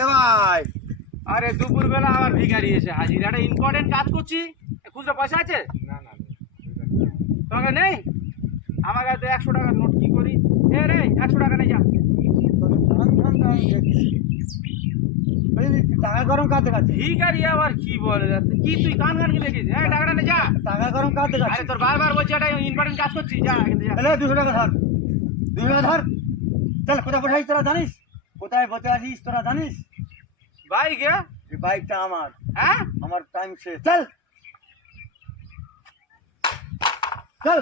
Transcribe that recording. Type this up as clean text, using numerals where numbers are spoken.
এ ভাই, আরে দুপুরবেলা আবার ভিখারি এসে হাজির, একটা ইম্পর্টেন্ট কাজ করছি। খুচরো পয়সা আছে? না না তোমাকে নেই? আমার কাছে 100 টাকার নোট কি করি? এ রে 100 টাকা নেই, যা। তোদের টান টান টান দেখছি। এই টাকা গরম কার দেখাচ্ছে? ভিখারি আবার কি বলে যাচ্ছে? কি তুই কান কান কি দেখিস? এই টাকাটা নে, যা। টাকা গরম কার দেখাচ্ছে? আরে তোর বারবার বলছি একটা ইম্পর্টেন্ট কাজ করছি, যা এখান থেকে, যা। এলে 200 টাকা ধর, 200 টাকা ধর। চল, কোথায় বসে আছিস তোরা জানিস? কোথায় বসে আছিস তোরা জানিস? ভাই কে? এই বাইকটা আমার, হ্যাঁ? আমার টাইম শেষ। চল চল।